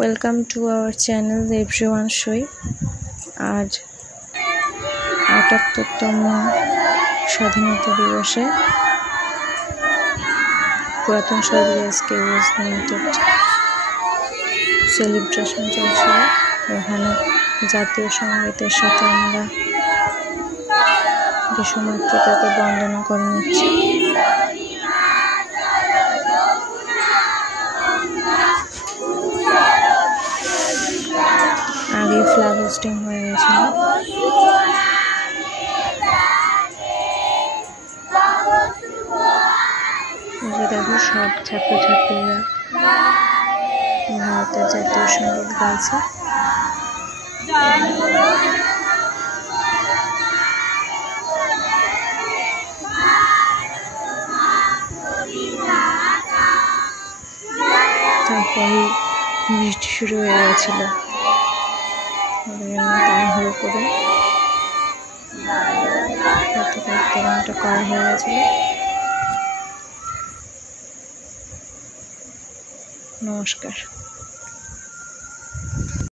Welcome to our channel everyone শোই। আজ ৭৮তম স্বাধীনতা দিবসে পুরাতন সরকারি কেবলস লিমিটেড সেলিব্রেশন চলছিল। এখানে জাতীয় সঙ্গীতের সাথে আমরা দেশমাতৃকাকে বন্দনা করে নিচ্ছি। আগে ফ্ল্যাগ হোস্টিং হয়ে গেছিল। দেখো সব ছাত্রছাত্রীরা ভারতের জাতীয় সঙ্গীত গাইছে। তারপরে বৃষ্টি শুরু হয়ে গেছিল, তাড়াহুড়ো করে ঘন্টা করা হয়ে গেছিল। নমস্কার।